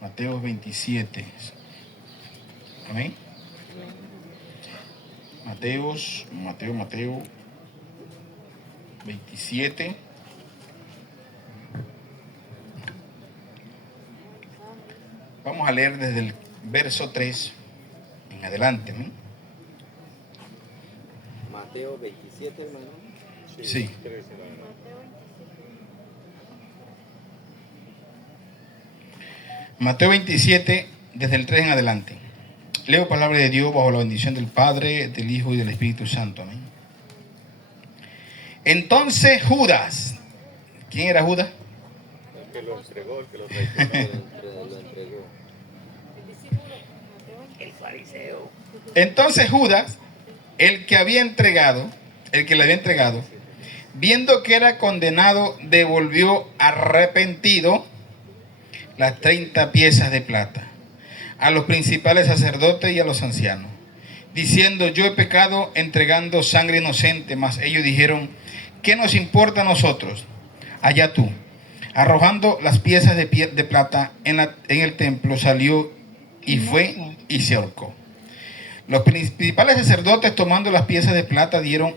Mateo 27. Amén. Mateo 27. Vamos a leer desde el verso 3 en adelante, ¿no? Mateo 27, hermano. Sí. Mateo 27, desde el 3 en adelante. Leo palabra de Dios bajo la bendición del Padre, del Hijo y del Espíritu Santo. Amén. Entonces Judas, ¿quién era Judas? El que lo entregó, el que lo traicionó. Lo entregó. El fariseo. Entonces Judas, el que le había entregado, viendo que era condenado, devolvió arrepentido las 30 piezas de plata a los principales sacerdotes y a los ancianos, diciendo: yo he pecado entregando sangre inocente. Mas ellos dijeron: ¿qué nos importa a nosotros? Allá tú. Arrojando las piezas de plata en el templo, salió y fue y se ahorcó. Los principales sacerdotes, tomando las piezas de plata, dijeron: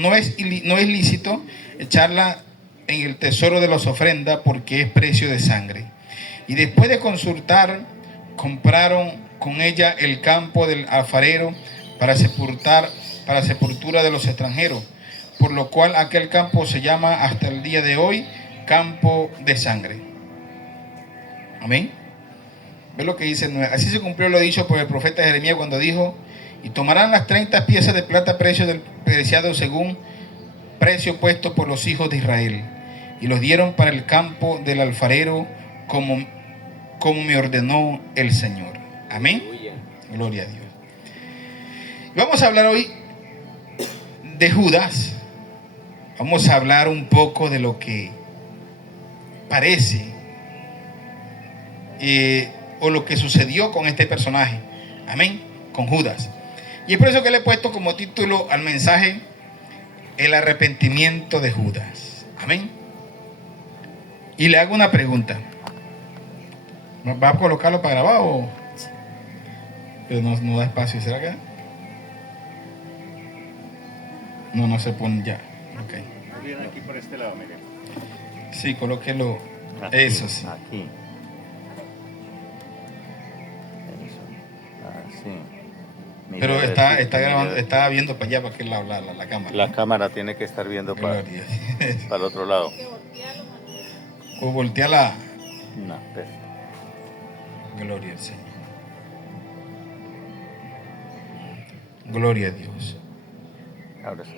no es lícito echarla en el tesoro de las ofrendas, porque es precio de sangre. Y después de consultar, compraron con ella el campo del alfarero para sepultura de los extranjeros, por lo cual aquel campo se llama hasta el día de hoy campo de sangre. Amén. ¿Ve lo que dice? Así se cumplió lo dicho por el profeta Jeremías cuando dijo: y tomarán las 30 piezas de plata precio del preciado según precio puesto por los hijos de Israel, y los dieron para el campo del alfarero como me ordenó el Señor. Amén. Gloria a Dios. Vamos a hablar hoy de Judas. Vamos a hablar un poco de lo que parece o lo que sucedió con este personaje. Amén. Con Judas. Y es por eso que le he puesto como título al mensaje: el arrepentimiento de Judas. Amén. Y le hago una pregunta. ¿Va a colocarlo para grabar o...? Pero no da espacio, ¿será que? No se pone ya. Ok. Viene aquí por este lado, mire. Sí, colóquelo. Aquí, Eso sí. Aquí. Eso. Así. Mire, Pero a ver está si- grabando, mire, está viendo para allá, para aquel lado, la cámara. La cámara tiene que estar viendo para Gloria. el otro lado. O volteala. No, perfecto. Gloria al Señor. Gloria a Dios. Ahora sí.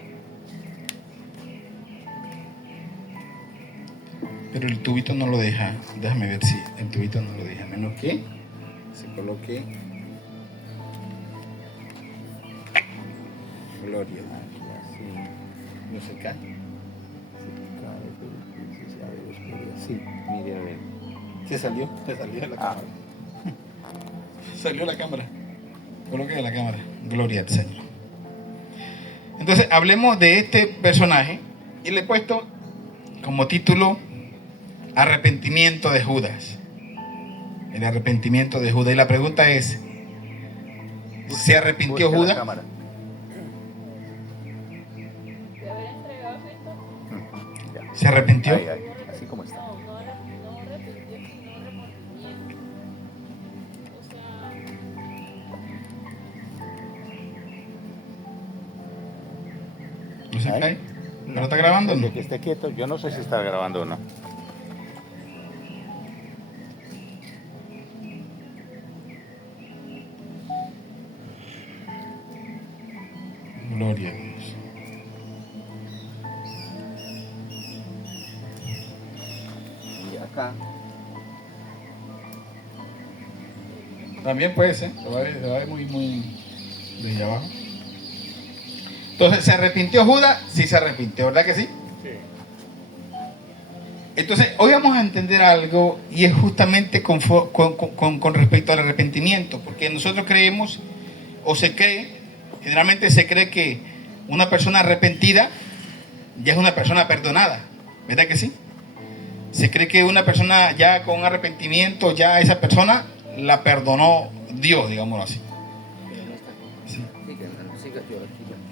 Pero el tubito no lo deja. Déjame ver si el tubito no lo deja. Menos que se coloque. Gloria a Dios. Así. No se cae. Sí, mire a ver. Se salió la cámara. Salió la cámara. Coloque la cámara. Gloria al Señor. Entonces, hablemos de este personaje y le he puesto como título: arrepentimiento de Judas. El arrepentimiento de Judas. Y la pregunta es: ¿se arrepintió Busque la Judas? cámara. Ya. ¿Se arrepintió? Ahí, así como está. ¿No se Ahí. cae? ¿Pero está grabando o no? Desde que esté quieto, yo no sé si está grabando o no. Gloria a Dios. Y acá. También puede ser. Se va a ver muy de allá abajo. Entonces, ¿se arrepintió Judas? Sí, se arrepintió, ¿verdad que sí? Sí. Entonces, hoy vamos a entender algo, y es justamente con respecto al arrepentimiento, porque nosotros creemos, o se cree, generalmente se cree que una persona arrepentida ya es una persona perdonada, ¿verdad que sí? Se cree que una persona ya con arrepentimiento, ya esa persona la perdonó Dios, digámoslo así. Sí.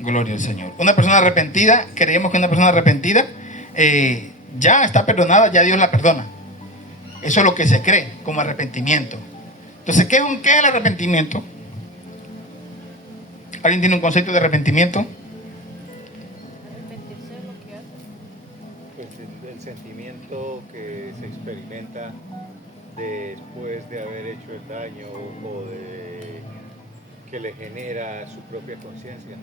Gloria al Señor. Una persona arrepentida, creemos que una persona arrepentida ya está perdonada, ya Dios la perdona. Eso es lo que se cree como arrepentimiento. Entonces, ¿qué es el arrepentimiento? ¿Alguien tiene un concepto de arrepentimiento? Arrepentirse de lo que hace. El sentimiento que se experimenta después de haber hecho el daño o de que le genera su propia conciencia.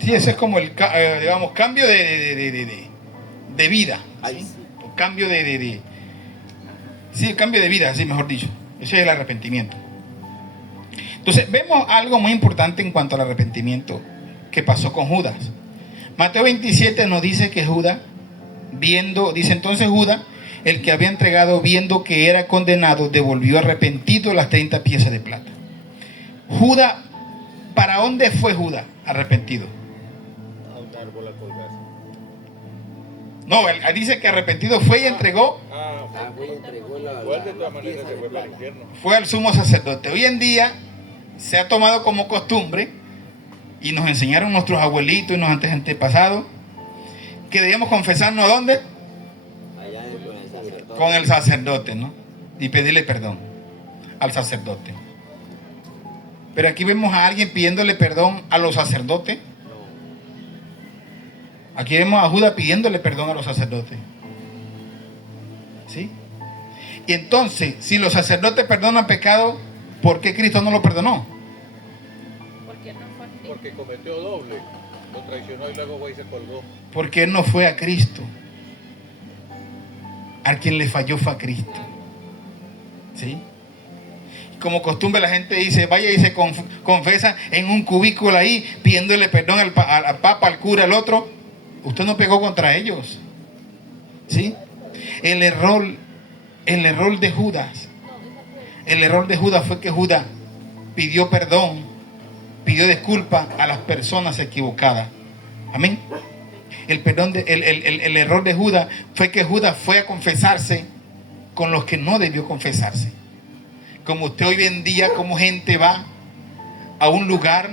Sí, ese es como el digamos, cambio de vida. Ay, ¿sí? sí. O cambio sí, cambio de vida, sí, mejor dicho. Ese es el arrepentimiento. Entonces, vemos algo muy importante en cuanto al arrepentimiento que pasó con Judas. Mateo 27 nos dice que Judas, dice entonces Judas, el que había entregado, viendo que era condenado, devolvió arrepentido las 30 piezas de plata. Judas, ¿para dónde fue Judas arrepentido? A un árbol a colgarse. No, él dice que arrepentido fue y entregó, Güey, entregó Igual de todas las maneras piezas se de fue para el plata. infierno. fue al sumo sacerdote. Hoy en día se ha tomado como costumbre, y nos enseñaron nuestros abuelitos y nuestros antepasados, que debíamos confesarnos ¿a dónde? Allá con el sacerdote. Con el sacerdote, ¿no? Y pedirle perdón al sacerdote. Pero aquí vemos a alguien pidiéndole perdón a los sacerdotes. Aquí vemos a Judas pidiéndole perdón a los sacerdotes. ¿Sí? Y entonces, si los sacerdotes perdonan pecado, ¿por qué Cristo no lo perdonó? Porque no fue así. Porque cometió doble. Lo traicionó y luego güey se colgó. Porque él no fue a Cristo. A quien le falló fue a Cristo. ¿Sí? Como costumbre la gente dice, vaya y se confesa en un cubículo ahí, pidiéndole perdón al papa, al cura, al otro. Usted no pegó contra ellos. ¿Sí? El error de Judas. El error de Judas fue que Judas pidió perdón, pidió disculpas a las personas equivocadas. Amén. El error de Judas fue que Judas fue a confesarse con los que no debió confesarse. Como usted hoy en día, como gente va a un lugar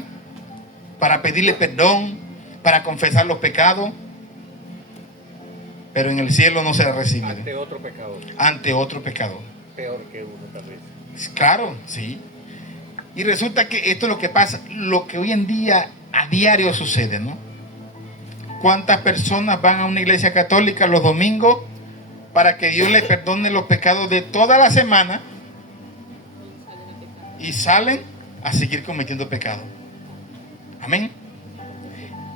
para pedirle perdón, para confesar los pecados, pero en el cielo no será recibido Ante otro pecador. ante otro pecador. Peor que uno tal vez. Claro, sí. Y resulta que esto es lo que pasa, lo que hoy en día a diario sucede, ¿no? ¿Cuántas personas van a una iglesia católica los domingos para que Dios les perdone los pecados de toda la semana y salen a seguir cometiendo pecado? Amén.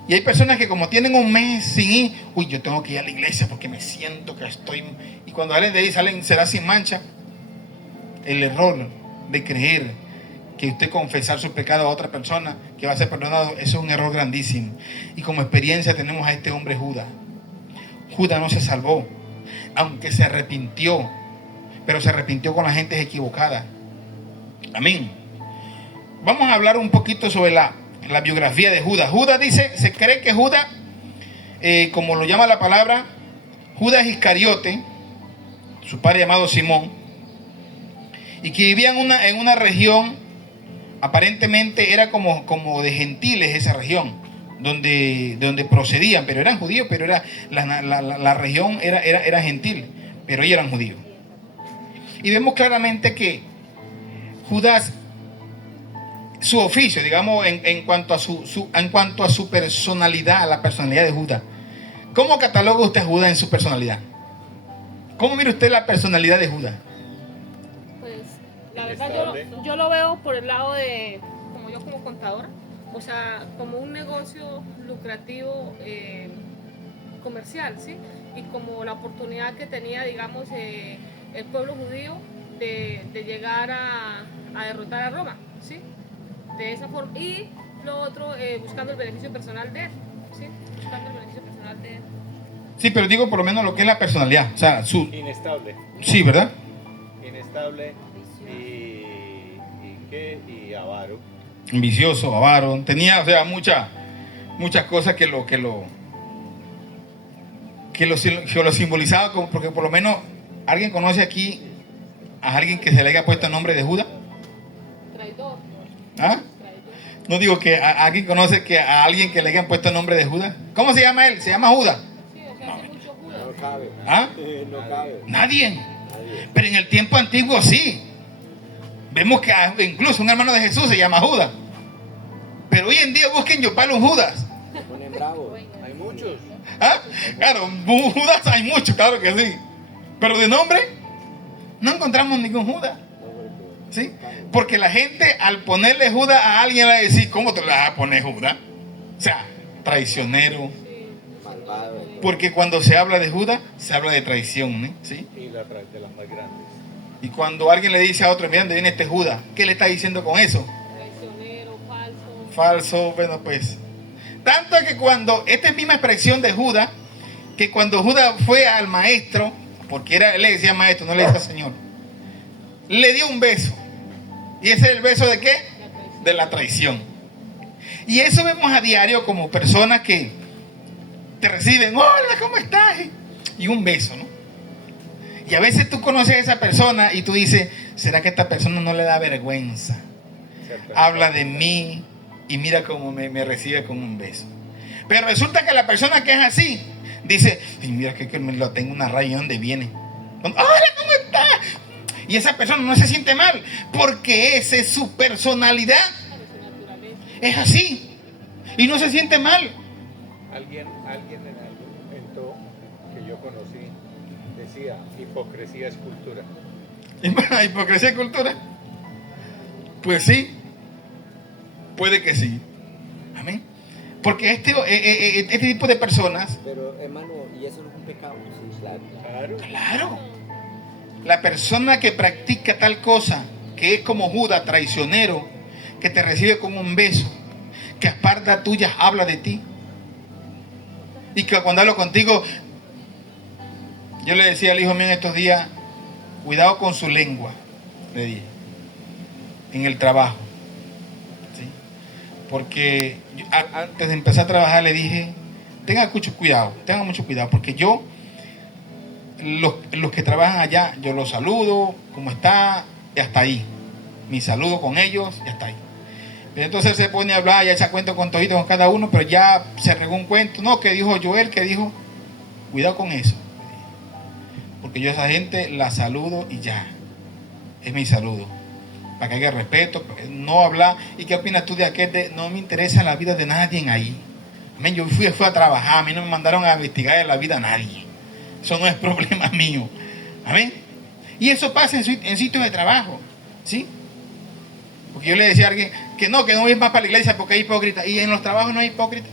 Y hay personas que como tienen un mes sin ir, uy, yo tengo que ir a la iglesia porque me siento que estoy... Y cuando salen de ahí, será sin mancha. El error de creer que usted confesar su pecado a otra persona que va a ser perdonado, eso es un error grandísimo. Y como experiencia tenemos a este hombre Judas. Judas no se salvó, aunque se arrepintió, pero se arrepintió con la gente equivocada. Amén. Vamos a hablar un poquito sobre la biografía de Judas. Judas dice, se cree que Judas, como lo llama la palabra, Judas Iscariote, su padre llamado Simón, y que vivía en una región, aparentemente era como de gentiles esa región, donde procedían, pero eran judíos, pero era la región era gentil, pero ellos eran judíos. Y vemos claramente que Judas, su oficio, digamos, en cuanto a su personalidad, la personalidad de Judas. ¿Cómo cataloga usted a Judas en su personalidad? ¿Cómo mira usted la personalidad de Judas? Pues la verdad yo lo veo por el lado de, como yo como contadora, o sea, como un negocio lucrativo comercial, ¿sí? Y como la oportunidad que tenía, digamos, el pueblo judío de llegar a derrotar a Roma, ¿sí? De esa forma. Y lo otro, buscando el beneficio personal de él, ¿sí? Buscando el beneficio personal de él. Sí, pero digo por lo menos lo que es la personalidad. O sea, Inestable. sí, ¿verdad? Inestable y avaro. Ambicioso, avaro. Tenía, o sea, muchas cosas que que lo simbolizaba como, porque por lo menos alguien conoce aquí a alguien que se le haya puesto el nombre de Judas. Traidor. ¿Ah? Traidor. No digo que alguien conoce que a alguien que le hayan puesto el nombre de Judas. ¿Cómo se llama él? Se llama Judas. Sí, o sea, hace mucho Judas. No cabe. ¿Ah? No cabe. Nadie. Nadie. Pero en el tiempo antiguo sí. Vemos que incluso un hermano de Jesús se llama Judas. Pero hoy en día busquen Yopal un Judas. Se ponen bravos. Hay muchos. ¿Ah? Claro, Judas hay muchos, claro que sí. Pero de nombre no encontramos ningún Judas. ¿Sí? Porque la gente al ponerle Judas a alguien le va a decir, ¿cómo te le vas a poner Judas? O sea, traicionero. Malvado. Porque cuando se habla de Judas, se habla de traición, ¿eh? ¿Sí? Y de las más grandes. Y cuando alguien le dice a otro, mira, ¿dónde viene este Judas? ¿Qué le está diciendo con eso? Traicionero, falso. Falso, bueno, pues. Tanto que cuando, esta es misma expresión de Judas, que cuando Judas fue al maestro, porque él le decía maestro, no le decía señor, le dio un beso. ¿Y ese es el beso de qué? De la traición. Y eso vemos a diario como personas que te reciben, hola, ¿cómo estás? Y un beso, ¿no? Y a veces tú conoces a esa persona y tú dices, ¿será que esta persona no le da vergüenza? Habla de mí y mira cómo me recibe con un beso. Pero resulta que la persona que es así, dice, mira que lo tengo una raya, ¿dónde viene? Hola, ¿cómo estás? Y esa persona no se siente mal, porque esa es su personalidad. Es así. Y no se siente mal. Alguien en algún momento que yo conocí decía, hipocresía es cultura. ¿Hipocresía y cultura? Pues sí. Puede que sí. Amén. Porque este tipo de personas, Pero hermano, ¿y eso no es un pecado? Sí, claro. claro, la persona que practica tal cosa, que es como Judas, traicionero, que te recibe con un beso, que a espaldas tuyas habla de ti, y que cuando hablo contigo, yo le decía al hijo mío en estos días, cuidado con su lengua, le dije, en el trabajo, ¿sí? Porque antes de empezar a trabajar le dije, tenga mucho cuidado, porque yo, los que trabajan allá, yo los saludo, ¿cómo está? Y hasta ahí. Mi saludo con ellos y hasta ahí. Pero entonces se pone a hablar, ya echa cuento con todito con cada uno, pero ya se regó un cuento, no, que dijo Joel, que dijo, cuidado con eso. Porque yo a esa gente la saludo y ya. Es mi saludo. Para que haya respeto, no hablar. ¿Y qué opinas tú de aquel? No me interesa la vida de nadie ahí. Amén. Yo fui a trabajar, a mí no me mandaron a investigar la vida a nadie. Eso no es problema mío. Amén. Y eso pasa en sitios de trabajo. ¿Sí? Porque yo le decía a alguien que no es más para la iglesia porque hay hipócrita. Y en los trabajos no hay hipócrita.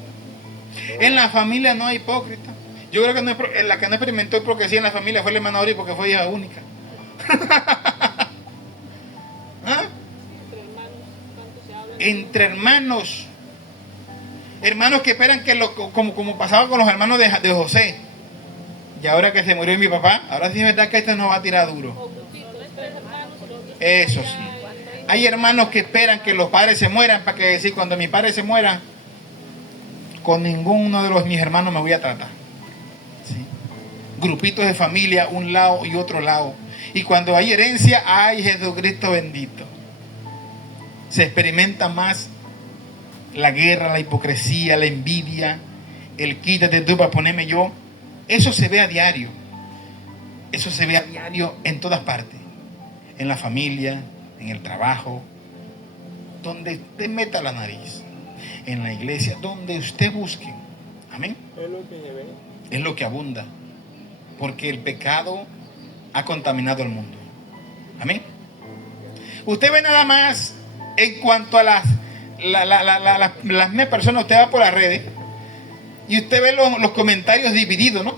En la familia no hay hipócrita. Yo creo que la que no experimentó hipocresía en la familia fue la hermana Ori porque fue hija única. ¿Ah? Entre hermanos. Hermanos que esperan que como pasaba con los hermanos de José. Y ahora que se murió mi papá, ahora sí es verdad que este nos va a tirar duro. Eso sí. Hay hermanos que esperan que los padres se mueran para que decir, cuando mis padres se mueran, con ninguno de mis hermanos me voy a tratar. ¿Sí? Grupitos de familia, un lado y otro lado. Y cuando hay herencia, ay, Jesucristo bendito. Se experimenta más la guerra, la hipocresía, la envidia, el quítate tú para ponerme yo. Eso se ve a diario. Eso se ve a diario en todas partes. En la familia, en el trabajo, donde usted meta la nariz. En la iglesia, donde usted busque. Amén. Es lo que se ve. Es lo que abunda. Porque el pecado ha contaminado el mundo. Amén. Usted ve nada más en cuanto a las mismas personas, usted va por las redes y usted ve los comentarios divididos, ¿no?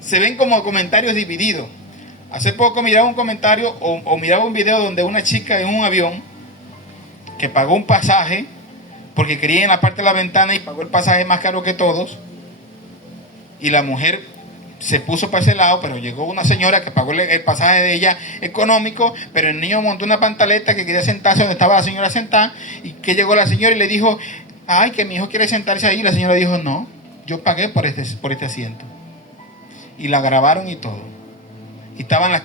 Se ven como comentarios divididos. Hace poco miraba un comentario o miraba un video donde una chica en un avión que pagó un pasaje porque quería ir en la parte de la ventana y pagó el pasaje más caro que todos, y la mujer se puso para ese lado, pero llegó una señora que pagó el pasaje de ella económico, pero el niño montó una pantaleta que quería sentarse donde estaba la señora sentada, y que llegó la señora y le dijo, ay, que mi hijo quiere sentarse ahí, y la señora dijo, no, yo pagué por este asiento. Y la grabaron y todo. Y estaban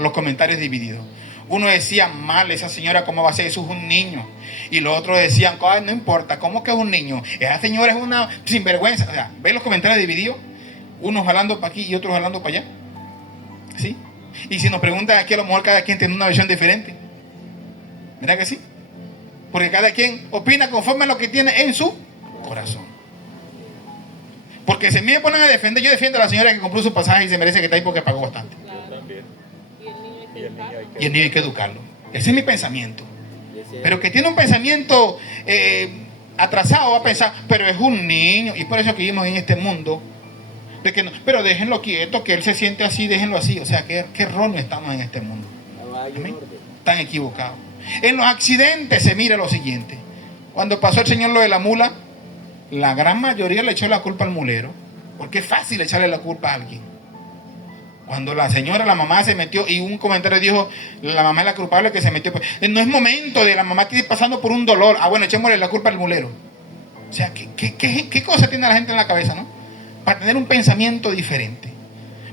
los comentarios divididos. Uno decía, mal, esa señora, ¿cómo va a ser? Eso es un niño. Y los otros decían, no importa, ¿cómo que es un niño? Esa señora es una sinvergüenza. O sea, ¿ves los comentarios divididos? Unos jalando para aquí y otros jalando para allá. ¿Sí? Y si nos preguntan aquí, a lo mejor cada quien tiene una visión diferente. ¿Verdad que sí? Porque cada quien opina conforme a lo que tiene en su corazón. Porque si me ponen a defender, yo defiendo a la señora que compró su pasaje y se merece que está ahí porque pagó bastante. Yo también. Y el niño hay que Y el niño hay que educarlo. Ese es mi pensamiento. Ese- Pero que tiene un pensamiento atrasado va a pensar, pero es un niño. Y por eso que vivimos en este mundo. De que no, pero déjenlo quieto, que él se siente así, déjenlo así. O sea, ¿qué error no estamos en este mundo? No hay un Amén. orden. Están equivocados. En los accidentes se mira lo siguiente. Cuando pasó el Señor lo de la mula, la gran mayoría le echó la culpa al mulero. Porque es fácil echarle la culpa a alguien. Cuando la señora, la mamá se metió y un comentario dijo, la mamá es la culpable que se metió. No es momento de la mamá que esté pasando por un dolor. Ah, bueno, echémosle la culpa al mulero. O sea, ¿qué cosa tiene la gente en la cabeza, no? Para tener un pensamiento diferente.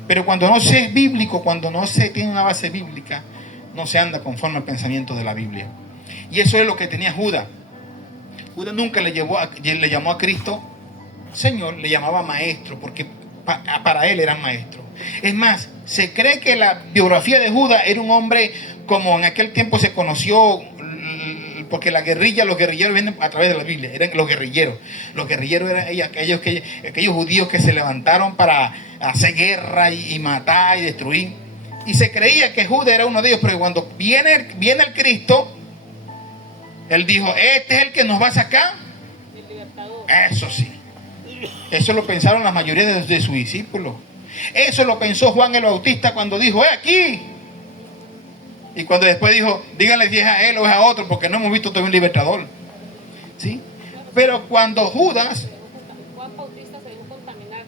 Pero cuando no se es bíblico, cuando no se tiene una base bíblica, no se anda conforme al pensamiento de la Biblia. Y eso es lo que tenía Judas. Judas nunca le llamó a Cristo Señor, le llamaba maestro, porque para él era maestro. Es más, se cree que la biografía de Judas era un hombre como en aquel tiempo se conoció, porque la guerrilla, los guerrilleros vienen a través de la Biblia, eran los guerrilleros. Los guerrilleros eran aquellos judíos que se levantaron para hacer guerra y matar y destruir. Y se creía que Judas era uno de ellos, pero cuando viene el Cristo, él dijo, este es el que nos va a sacar. el libertador. Eso sí. Eso lo pensaron la mayoría de sus discípulos. Eso lo pensó Juan el Bautista cuando dijo, aquí. Y cuando después dijo, díganle si es a él o es a otro, porque no hemos visto todavía un libertador. ¿Sí? Pero cuando Judas, Juan Bautista se dejó contaminar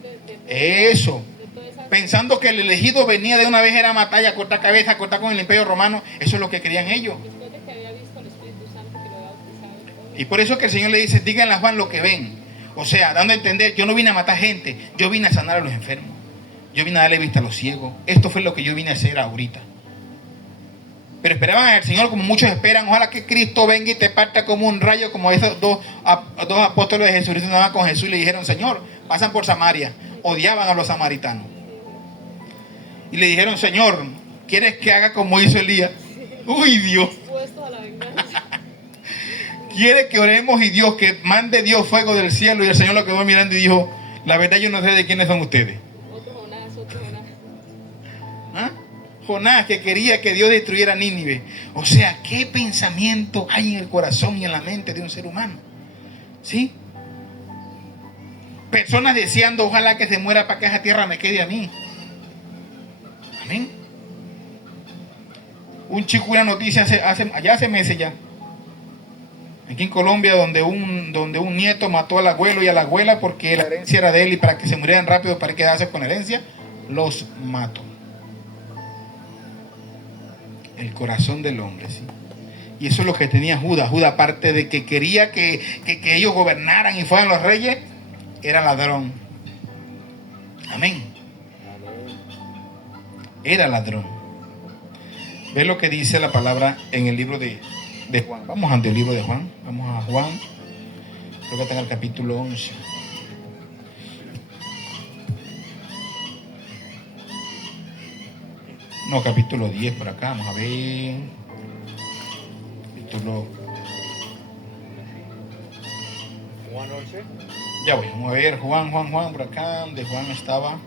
eso, de toda esa... pensando que el elegido venía de una vez era matar y a cortar cabeza, a cortar con el imperio romano, eso es lo que creían ellos. Después de que había visto al Espíritu Santo que lo había bautizado y todo. Y por eso que el Señor le dice, díganle a Juan lo que ven. O sea, dando a entender, yo no vine a matar gente, yo vine a sanar a los enfermos. Yo vine a darle vista a los ciegos. Esto fue lo que yo vine a hacer ahorita. Pero esperaban al Señor como muchos esperan. Ojalá que Cristo venga y te parta como un rayo, como esos dos apóstoles de Jesucristo andaban con Jesús y le dijeron, Señor, pasan por Samaria. Odiaban a los samaritanos. Y le dijeron, Señor, ¿quieres que haga como hizo Elías? Uy, Dios. Puesto a la venganza. Quiere que oremos y Dios, que mande Dios fuego del cielo. Y el Señor lo quedó mirando y dijo, la verdad yo no sé de quiénes son ustedes. Otro Jonás, otro Jonás. ¿Ah? Jonás, que quería que Dios destruyera Nínive. O sea, ¿qué pensamiento hay en el corazón y en la mente de un ser humano? ¿Sí? Personas deseando, ojalá que se muera para que esa tierra me quede a mí. Amén. Un chico, una noticia hace meses ya. Aquí en Colombia, donde un nieto mató al abuelo y a la abuela porque la herencia era de él y para que se murieran rápido para quedarse con la herencia, los mató. El corazón del hombre, ¿sí? Y eso es lo que tenía Judas. Judas, aparte de que quería que ellos gobernaran y fueran los reyes, era ladrón. Amén. Era ladrón. Ve lo que dice la palabra en el libro de Juan. Vamos ante el libro de Juan. Vamos a Juan. Creo que está en el capítulo 11. No, capítulo 10 por acá. Vamos a ver. Capítulo... Juan 11. Ya voy. Vamos a ver. Juan por acá. De Juan estaba...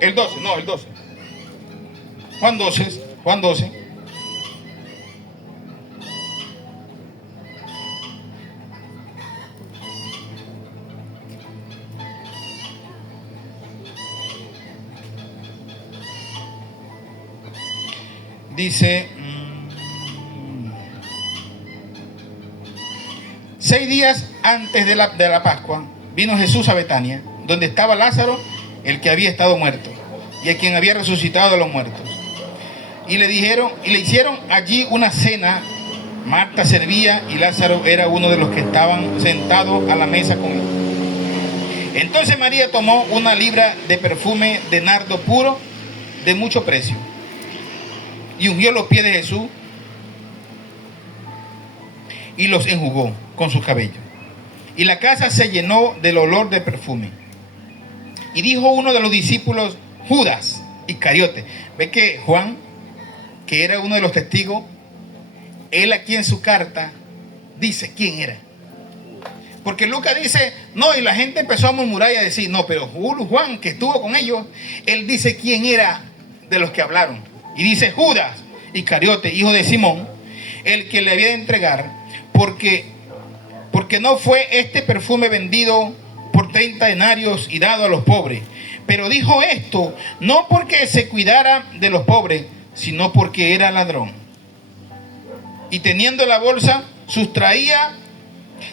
El 12, no, el 12. Juan 12. Dice, 6 días antes de la Pascua, vino Jesús a Betania, donde estaba Lázaro, el que había estado muerto. y a quien había resucitado de los muertos. Y le hicieron allí una cena. Marta servía y Lázaro era uno de los que estaban sentados a la mesa con él. Entonces María tomó una libra de perfume de nardo puro de mucho precio y ungió los pies de Jesús y los enjugó con sus cabellos. Y la casa se llenó del olor del perfume. Y dijo uno de los discípulos, Judas Iscariote. Ve que Juan, que era uno de los testigos, él aquí en su carta dice quién era. Porque Lucas dice, no, y la gente empezó a murmurar y a decir, no, pero Juan, que estuvo con ellos, él dice quién era de los que hablaron. Y dice Judas Iscariote, hijo de Simón, el que le había de entregar, porque no fue este perfume vendido por 30 denarios y dado a los pobres. Pero dijo esto, no porque se cuidara de los pobres, sino porque era ladrón. Y teniendo la bolsa, sustraía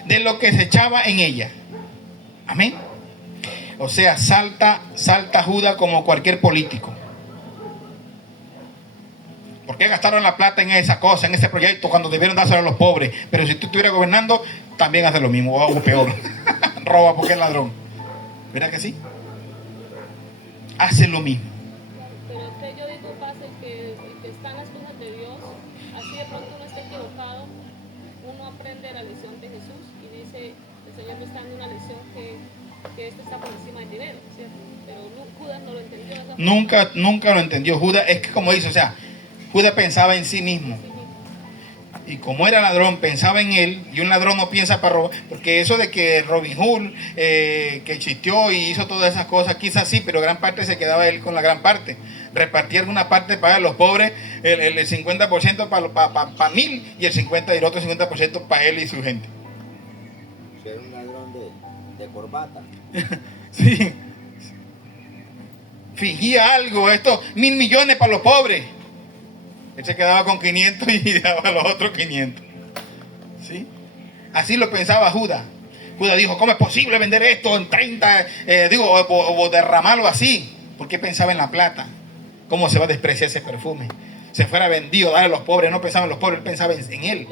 de lo que se echaba en ella. Amén. O sea, salta Judas como cualquier político. ¿Por qué gastaron la plata en esa cosa, en ese proyecto, cuando debieron dárselo a los pobres? Pero si tú estuvieras gobernando, también hace lo mismo, o peor. Roba porque es ladrón. ¿Verdad que sí? Hace lo mismo. Pero yo digo, pasa el que está en las cosas de Dios, así de pronto uno está equivocado, uno aprende la lección de Jesús y dice, el Señor me está dando una lección que esto está por encima del dinero, ¿cierto? Pero Judas no lo entendió. Nunca lo entendió. Judas, es que como dice, o sea, Judas pensaba en sí mismo. Y como era ladrón, pensaba en él. Y un ladrón no piensa para robar. Porque eso de que Robin Hood, que existió y hizo todas esas cosas, quizás sí, pero gran parte se quedaba él con la gran parte. Repartía alguna parte para los pobres, el 50% para 1000 y el otro 50% para él y su gente. Si era un ladrón de corbata. Sí. Fingía algo, esto, 1000 millones para los pobres. Él se quedaba con 500 y daba a los otros 500. ¿Sí? Así lo pensaba Judas. Judas dijo, ¿cómo es posible vender esto en 30? O derramarlo así. Porque pensaba en la plata. ¿Cómo se va a despreciar ese perfume? Se fuera vendido, darle a los pobres. No pensaba en los pobres, él pensaba en él.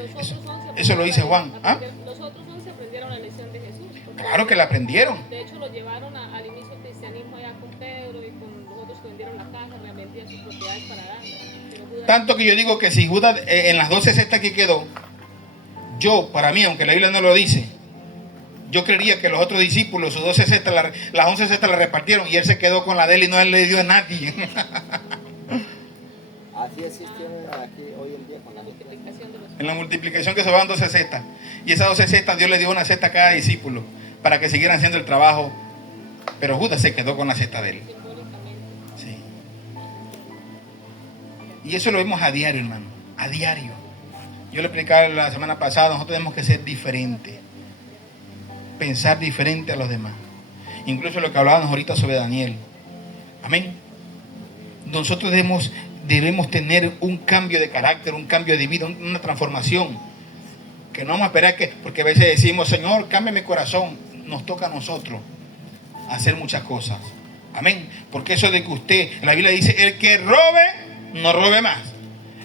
Eso lo dice Juan. ¿Ah? Los otros 11 aprendieron la lección de Jesús. Claro que la aprendieron. De hecho, lo llevaron al inicio del cristianismo allá con Pedro y con los otros que vendieron la casa, revendían sus propiedades para darle. Tanto que yo digo que si Judas en las 12 cestas que quedó, para mí, aunque la Biblia no lo dice, yo creería que los otros discípulos, sus 12 cestas, las 11 cestas las repartieron y él se quedó con la de él y no le dio a nadie. Así existe aquí hoy en día con la multiplicación de los... En la multiplicación que se van 12 cestas. Y esas 12 cestas Dios le dio una cesta a cada discípulo para que siguieran haciendo el trabajo. Pero Judas se quedó con la cesta de él. Sí. Y eso lo vemos a diario, hermano. A diario. Yo le explicaba la semana pasada, nosotros tenemos que ser diferentes. Pensar diferente a los demás. Incluso lo que hablábamos ahorita sobre Daniel. Amén. Nosotros debemos tener un cambio de carácter, un cambio de vida, una transformación. Que no vamos a esperar porque a veces decimos, Señor, cambia mi corazón. Nos toca a nosotros hacer muchas cosas. Amén. Porque eso de que usted, la Biblia dice, el que robe, no robe más.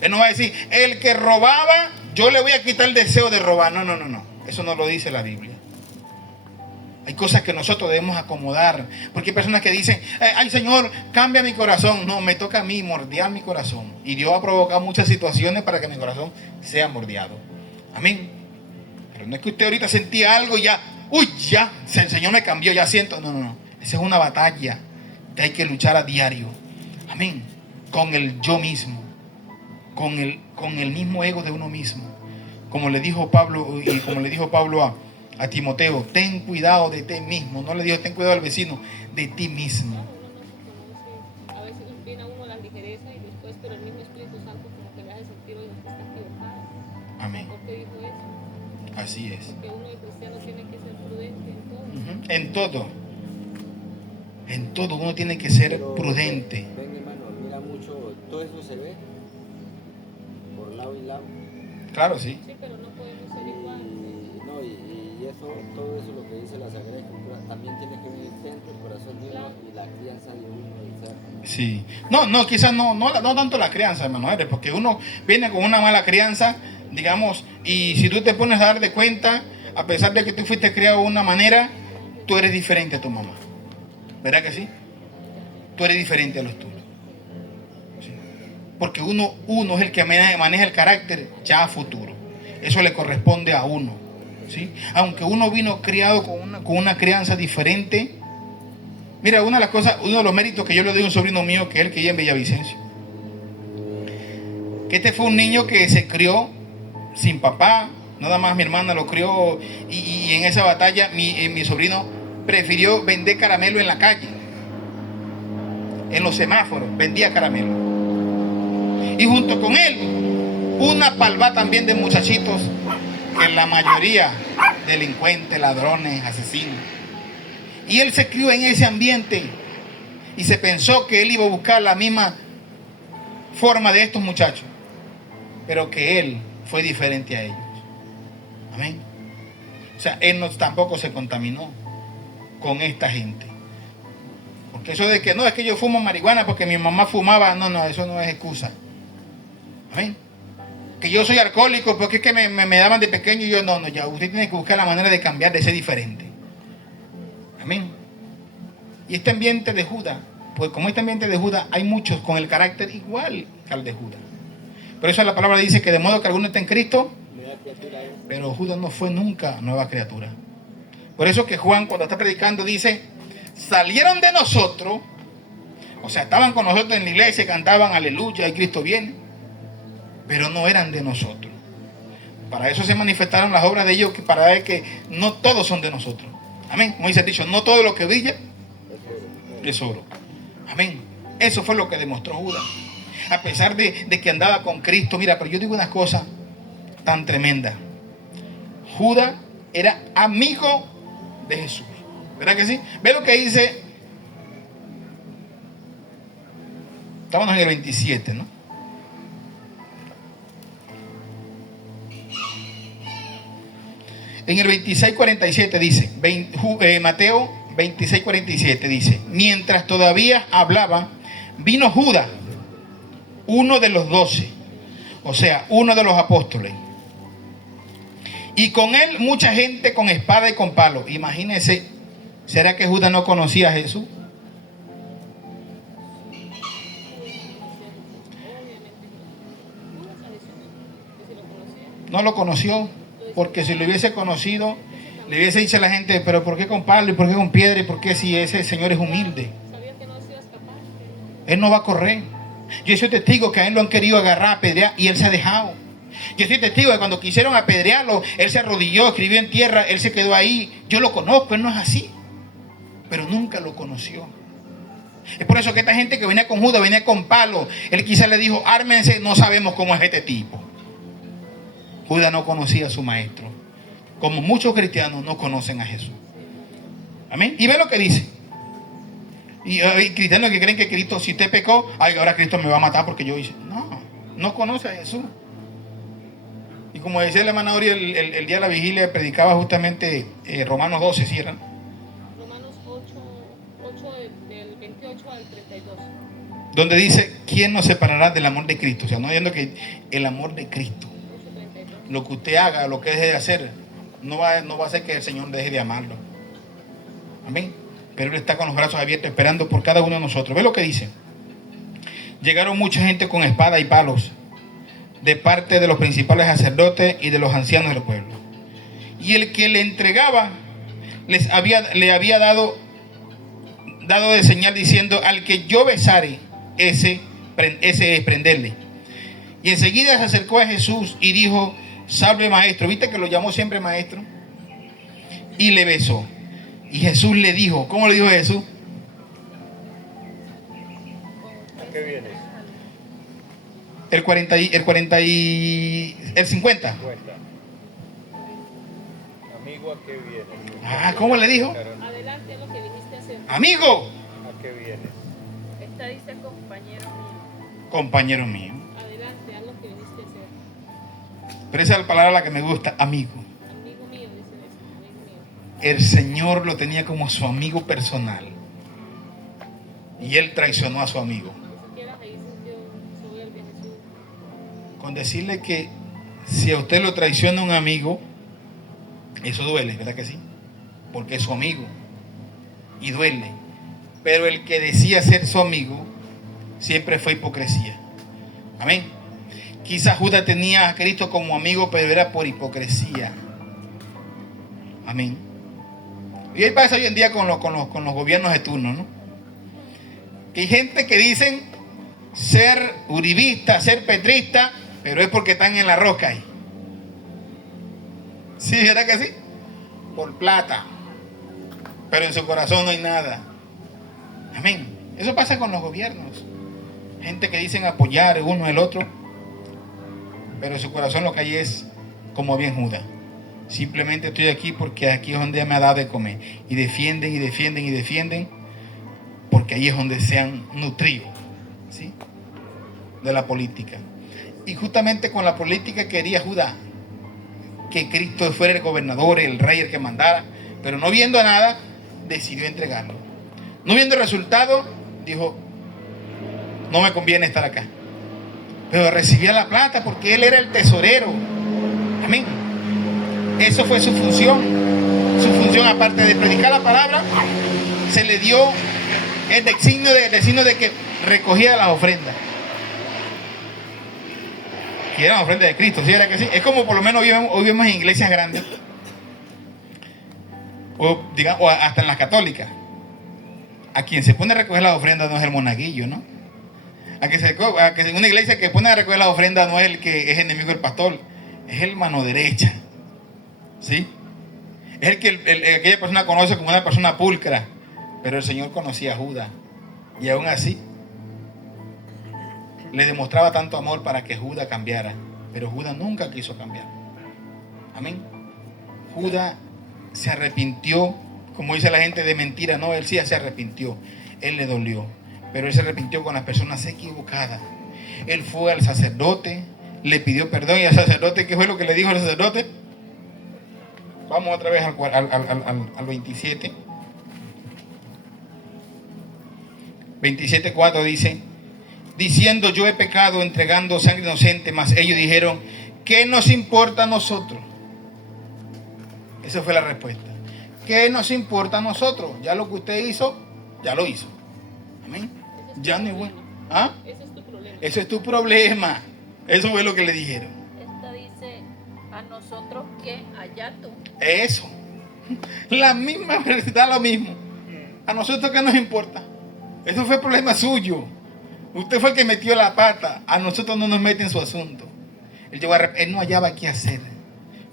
Él no va a decir, el que robaba, yo le voy a quitar el deseo de robar. No. Eso no lo dice la Biblia. Hay cosas que nosotros debemos acomodar. Porque hay personas que dicen, ay Señor, cambia mi corazón. No, me toca a mí mordear mi corazón. Y Dios ha provocado muchas situaciones para que mi corazón sea mordeado. Amén. Pero no es que usted ahorita sentía algo y ya, el Señor me cambió, ya siento. No. Esa es una batalla que hay que luchar a diario. Amén. Con el yo mismo. Con el mismo ego de uno mismo. Como le dijo Pablo a Timoteo, ten cuidado de ti mismo. No le dijo ten cuidado al vecino, de ti mismo. A veces inclina uno a la ligereza y después, pero el mismo Espíritu Santo como que le hace sentir hoy que está equivocado. Amén. ¿Por qué dijo eso? Así es. Porque uno de cristiano tiene que ser prudente en todo. En todo. En todo uno tiene que ser prudente. Ven, hermano, mira mucho, todo eso se ve por lado y lado. Claro, sí. Sí, pero no podemos ser igual. Y Y eso, todo eso lo que dice la Sagrada Escritura, también tiene que venir dentro del corazón de uno y la crianza de uno del ser. Sí. No, quizás no tanto la crianza, hermano, porque uno viene con una mala crianza, digamos, y si tú te pones a dar de cuenta, a pesar de que tú fuiste criado de una manera, tú eres diferente a tu mamá. ¿Verdad que sí? Tú eres diferente a los tuyos. ¿Sí? Porque uno es el que maneja el carácter ya a futuro. Eso le corresponde a uno. ¿Sí? Aunque uno vino criado con una crianza diferente. Mira, uno de los méritos que yo le doy a un sobrino mío, que es el que vive en Villavicencio. Que este fue un niño que se crió sin papá. Nada más mi hermana lo crió y en esa batalla mi sobrino prefirió vender caramelo en la calle. En los semáforos vendía caramelo. Y junto con él, una palva también de muchachitos que la mayoría delincuentes, ladrones, asesinos. Y él se crió en ese ambiente y se pensó que él iba a buscar la misma forma de estos muchachos, pero que él fue diferente a ellos. Amén. O sea, él tampoco se contaminó con esta gente. Porque eso de que no, es que yo fumo marihuana porque mi mamá fumaba, no, eso no es excusa. Amén. Que yo soy alcohólico porque es que me daban de pequeño y yo no, ya usted tiene que buscar la manera de cambiar, de ser diferente. Amén. Y este ambiente de Judas, pues como este ambiente de Judas hay muchos con el carácter igual que al de Judas. Por eso la palabra dice que de modo que alguno está en Cristo, pero Judas no fue nunca nueva criatura. Por eso que Juan cuando está predicando dice, salieron de nosotros, o sea, estaban con nosotros en la iglesia, cantaban aleluya y Cristo viene, pero no eran de nosotros. Para eso se manifestaron las obras de ellos, para ver que no todos son de nosotros. Amén. Como dice el dicho, no todo lo que brilla es oro. Amén. Eso fue lo que demostró Judas. A pesar de que andaba con Cristo. Mira, pero yo digo una cosa tan tremenda. Judas era amigo de Jesús. ¿Verdad que sí? Ve lo que dice. Estamos en el 27, ¿no? En el 26:47 dice, Mateo 26:47 dice, mientras todavía hablaba, vino Judas, uno de los 12, o sea, uno de los apóstoles. Y con él mucha gente con espada y con palo. Imagínense, ¿será que Judas no conocía a Jesús? No lo conoció, porque si lo hubiese conocido, le hubiese dicho a la gente, pero ¿por qué con palo y por qué con piedra y por qué si ese señor es humilde? Él no va a correr. Yo soy testigo que a él lo han querido agarrar, apedrear y él se ha dejado. Yo soy testigo de cuando quisieron apedrearlo, él se arrodilló, escribió en tierra, él se quedó ahí. Yo lo conozco, él no es así, pero nunca lo conoció. Es por eso que esta gente que venía con Judas, venía con palo. Él quizás le dijo, ármense, no sabemos cómo es este tipo. Judas no conocía a su maestro, como muchos cristianos no conocen a Jesús. Amén. Y ve lo que dice. Y hay cristianos que creen que Cristo, si usted pecó, ay, ahora Cristo me va a matar porque yo hice. No conoce a Jesús. Y como decía el hermano Ori, el día de la vigilia predicaba justamente Romanos 12, ¿cierran? Romanos 8 del 28 al 32. Donde dice, ¿quién nos separará del amor de Cristo? O sea, no diciendo que el amor de Cristo, lo que usted haga, lo que deje de hacer, no va a hacer que el Señor deje de amarlo. Amén. Pero Él está con los brazos abiertos esperando por cada uno de nosotros. Ve lo que dice. Llegaron mucha gente con espada y palos de parte de los principales sacerdotes y de los ancianos del pueblo. Y el que le entregaba le había dado de señal diciendo, al que yo besare, ese es prenderle. Y enseguida se acercó a Jesús y dijo, salve maestro. ¿Viste que lo llamó siempre maestro? Y le besó. Y Jesús le dijo, ¿cómo le dijo Jesús? ¿A qué vienes? El 50. Amigo, ¿a qué vienes? ¿Cómo le dijo? Adelante lo que viniste a hacer. Amigo. ¿A qué vienes? Esta dice compañero mío. Compañero mío. Adelante, haz lo que viniste a hacer. Pero esa es la palabra la que me gusta, amigo. Amigo mío, dice eso. el Señor lo tenía como su amigo personal. Y él traicionó a su amigo. Con decirle que si a usted lo traiciona un amigo, eso duele, ¿verdad que sí? Porque es su amigo y duele. Pero el que decía ser su amigo siempre fue hipocresía. Amén. Quizás Judas tenía a Cristo como amigo, pero era por hipocresía. Amén. Y ahí pasa hoy en día con los gobiernos de turno, ¿no? Que hay gente que dicen ser uribista, ser petrista, pero es porque están en la roca ahí. Sí, ¿verdad que sí? Por plata. Pero en su corazón no hay nada. Amén. Eso pasa con los gobiernos. Gente que dicen apoyar uno al otro, pero en su corazón lo que hay es como bien Judas. Simplemente estoy aquí porque aquí es donde me ha dado de comer. Y defienden y defienden y defienden, porque ahí es donde se han nutrido, ¿sí?, de la política. Y justamente con la política quería Judas que Cristo fuera el gobernador, el rey, el que mandara, pero no viendo nada, decidió entregarlo. No viendo el resultado, dijo, no me conviene estar acá. Pero recibía la plata porque él era el tesorero. Amén. Eso fue su función. Su función, aparte de predicar la palabra, se le dio el designio de que recogía las ofrendas. Que eran ofrendas de Cristo, ¿sí era que sí? Es como por lo menos hoy vemos en iglesias grandes, o hasta en las católicas. A quien se pone a recoger las ofrendas no es el monaguillo, ¿no? A que en una iglesia que pone a recoger las ofrendas no es el que es enemigo del pastor, es el mano derecha, ¿sí? Es el que aquella persona conoce como una persona pulcra, pero el Señor conocía a Judas y aún así le demostraba tanto amor para que Judas cambiara, pero Judas nunca quiso cambiar. Amén. Judas se arrepintió, como dice la gente, de mentira. No, él sí se arrepintió, él le dolió, pero él se arrepintió con las personas equivocadas. Él fue al sacerdote, le pidió perdón, y al sacerdote, ¿qué fue lo que le dijo el sacerdote? Vamos otra vez al 27. 27:4 dice: diciendo, yo he pecado entregando sangre inocente, mas ellos dijeron, ¿qué nos importa a nosotros? Esa fue la respuesta. ¿Qué nos importa a nosotros? Ya lo que usted hizo, ya lo hizo. Amén. Ya no es bueno. ¿Ah? Ese es tu problema. Ese es tu problema. Eso fue lo que le dijeron. Esta dice, a nosotros que allá tú. Eso. La misma verdad, lo mismo. A nosotros qué nos importa. Eso fue problema suyo. Usted fue el que metió la pata. A nosotros no nos mete en su asunto. Él no hallaba qué hacer.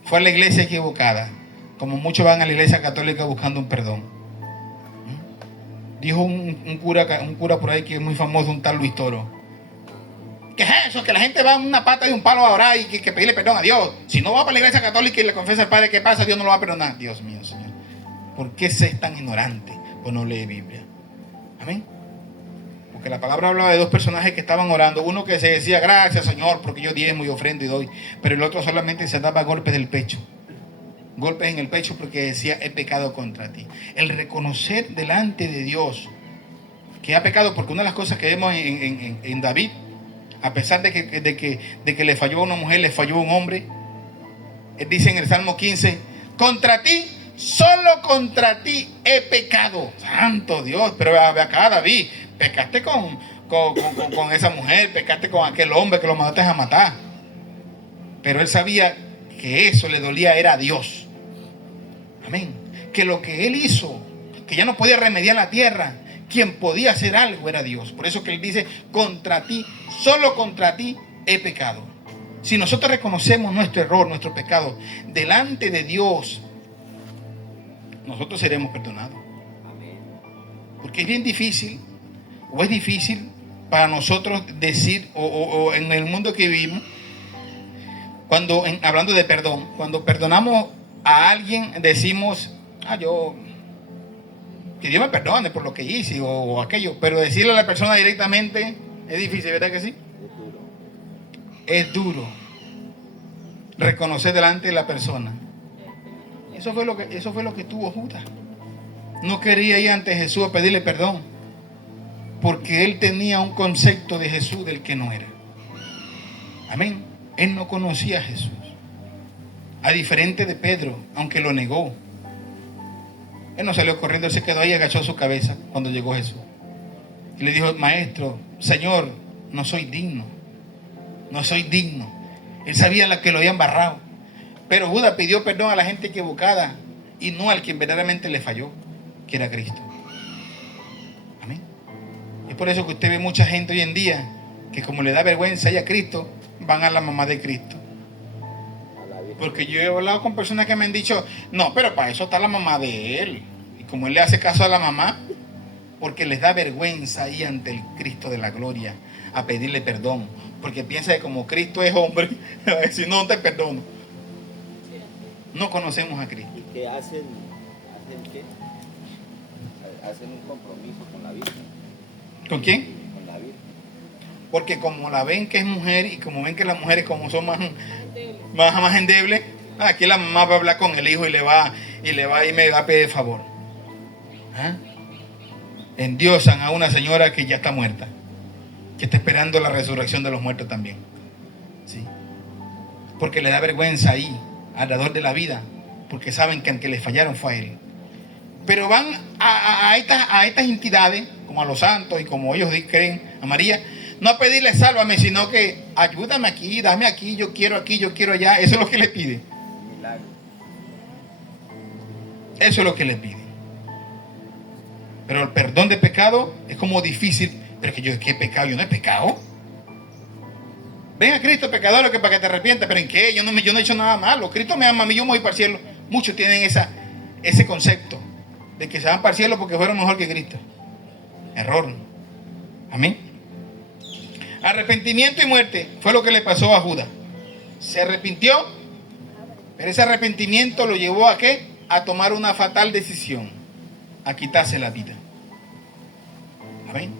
Fue a la iglesia equivocada. Como muchos van a la iglesia católica buscando un perdón. Dijo un cura por ahí que es muy famoso, un tal Luis Toro. ¿Qué es eso? Que la gente va a una pata y un palo a orar y que pedirle perdón a Dios. Si no va para la iglesia católica y le confiesa al Padre qué pasa, Dios no lo va a perdonar. Dios mío, Señor. ¿Por qué se es tan ignorante? Pues no lee Biblia. Amén. Porque la palabra hablaba de dos personajes que estaban orando. Uno que se decía, gracias Señor, porque yo diezmo y ofrendo y doy. Pero el otro solamente se daba golpes del pecho. Golpes en el pecho porque decía, he pecado contra ti. El reconocer delante de Dios que ha pecado, porque una de las cosas que vemos en David, a pesar de que le falló a una mujer, le falló a un hombre, él dice en el Salmo 15, contra ti, solo contra ti he pecado. Santo Dios, pero ve acá David, pecaste con esa mujer, pecaste con aquel hombre que lo mandaste a matar. Pero él sabía que eso le dolía era a Dios. Amén. Que lo que él hizo, que ya no podía remediar la tierra, quien podía hacer algo era Dios. Por eso que él dice, contra ti, solo contra ti he pecado. Si nosotros reconocemos nuestro error, nuestro pecado, delante de Dios, nosotros seremos perdonados. Porque es bien difícil, o es difícil para nosotros decir, o en el mundo que vivimos, hablando de perdón, cuando perdonamos a alguien, decimos, que Dios me perdone por lo que hice o aquello, pero decirle a la persona directamente es difícil, ¿verdad que sí? Es duro reconocer delante de la persona Eso fue lo que tuvo Judas. No quería ir ante Jesús a pedirle perdón, porque él tenía un concepto de Jesús del que no era. Amén. Él no conocía a Jesús. A diferente de Pedro, aunque lo negó. Él no salió corriendo, él se quedó ahí y agachó su cabeza cuando llegó Jesús. Y le dijo: Maestro, Señor, no soy digno. No soy digno. Él sabía la que lo habían embarrado. Pero Judas pidió perdón a la gente equivocada y no al quien verdaderamente le falló, que era Cristo. Amén. Es por eso que usted ve mucha gente hoy en día que, como le da vergüenza a Cristo, van a la mamá de Cristo. Porque yo he hablado con personas que me han dicho: no, pero para eso está la mamá de él. Y como él le hace caso a la mamá, porque les da vergüenza ir ante el Cristo de la gloria a pedirle perdón, porque piensa que como Cristo es hombre, si no te perdono. No conocemos a Cristo. ¿Y qué hacen? ¿Hacen qué? Hacen un compromiso con la Virgen. ¿Con quién? Con la Virgen. Porque como la ven que es mujer y como ven que las mujeres como son más endebles, aquí la mamá va a hablar con el hijo y le va y me va a pedir favor. ¿Ah? Endiosan a una señora que ya está muerta, que está esperando la resurrección de los muertos también. ¿Sí? Porque le da vergüenza ahí al dador de la vida, porque saben que al que le fallaron fue a él. Pero van a estas entidades, como a los santos y como ellos creen a María, no a pedirle sálvame, sino que ayúdame aquí, dame aquí, yo quiero allá. Eso es lo que le pide. Milagro. Eso es lo que le pide. Pero el perdón de pecado es como difícil. Pero que yo, ¿qué pecado? Yo no he pecado. Ven a Cristo, pecador, que para que te arrepientas. ¿Pero en qué? Yo no he hecho nada malo. Cristo me ama a mí, yo me voy para el cielo. Muchos tienen ese concepto de que se van para el cielo porque fueron mejor que Cristo. Error. Amén. Arrepentimiento y muerte fue lo que le pasó a Judas. Se arrepintió, pero ese arrepentimiento lo llevó a ¿qué? A tomar una fatal decisión, a quitarse la vida. Amén.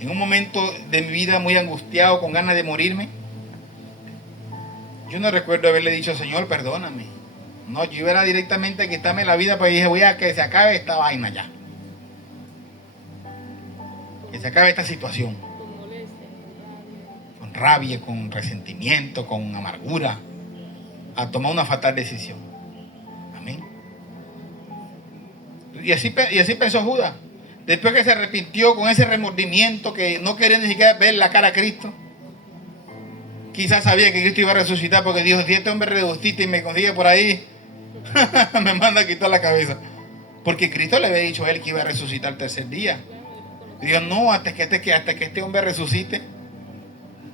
En un momento de mi vida muy angustiado, con ganas de morirme, yo no recuerdo haberle dicho: Señor, perdóname. No, yo iba directamente a quitarme la vida, pues dije: voy a que se acabe esta vaina ya. Que se acabe esta situación. Con rabia, con resentimiento, con amargura, a tomar una fatal decisión. Amén. Y así pensó Judas. Después que se arrepintió con ese remordimiento, que no quería ni siquiera ver la cara a Cristo. Quizás sabía que Cristo iba a resucitar, porque dijo: si este hombre resucita y me consigue por ahí, me manda a quitar la cabeza. Porque Cristo le había dicho a él que iba a resucitar el tercer día. Y dijo: no, hasta que este hombre resucite.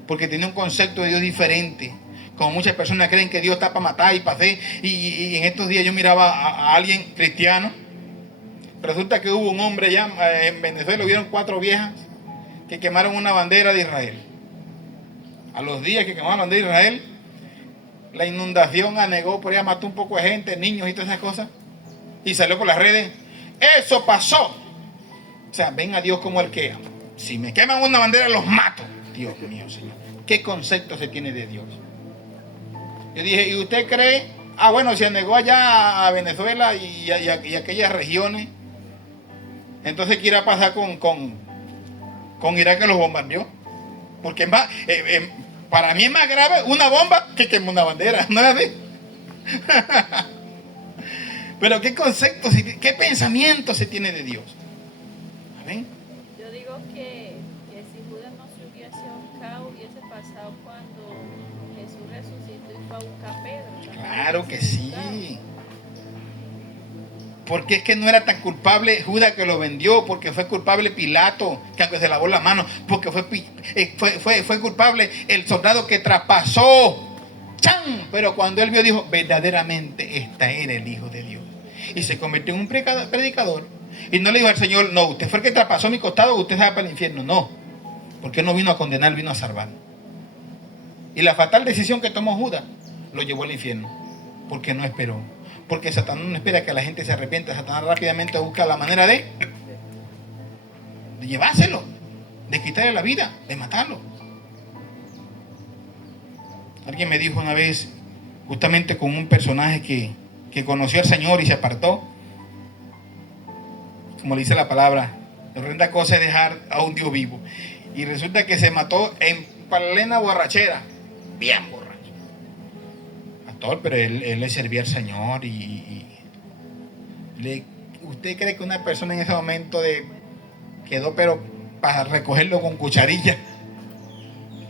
Porque tiene un concepto de Dios diferente. Como muchas personas creen que Dios está para matar y para hacer. Y en estos días yo miraba a alguien cristiano. Resulta que hubo un hombre allá en Venezuela, hubieron 4 viejas que quemaron una bandera de Israel. A los días que quemaron la bandera de Israel, la inundación anegó por allá, mató un poco de gente, niños y todas esas cosas. Y salió por las redes: eso pasó. O sea, ven a Dios como el que: si me queman una bandera, los mato. Dios mío, Señor. ¿Qué concepto se tiene de Dios? Yo dije: ¿y usted cree? Bueno, se anegó allá a Venezuela y aquellas regiones. Entonces, ¿qué irá a pasar con Irak, que los bombardeó? Porque para mí es más grave una bomba que quemar una bandera. ¿No la ve? Pero ¿qué concepto, qué pensamiento se tiene de Dios? Amén. Yo digo que si Judas no se hubiese ahorcado, hubiese pasado cuando Jesús resucitó y fue a buscar a Pedro. Claro que sí. Porque es que no era tan culpable Judas, que lo vendió, porque fue culpable Pilato, que aunque se lavó las manos, porque fue culpable el soldado que traspasó. ¡Chan! Pero cuando él vio, dijo: verdaderamente este era el Hijo de Dios. Y se convirtió en un predicador. Y no le dijo al Señor: no, usted fue el que traspasó mi costado, usted se va para el infierno. No, porque no vino a condenar, vino a salvar. Y la fatal decisión que tomó Judas lo llevó al infierno, porque no esperó. Porque Satanás no espera que la gente se arrepienta. Satanás rápidamente busca la manera de llevárselo, de quitarle la vida, de matarlo. Alguien me dijo una vez, justamente con un personaje que que conoció al Señor y se apartó. Como le dice la palabra, la horrenda cosa es dejar a un Dios vivo. Y resulta que se mató en plena borrachera, bien borracho. Pastor, pero él le servía al Señor ¿usted cree que una persona en ese momento quedó pero para recogerlo con cucharilla?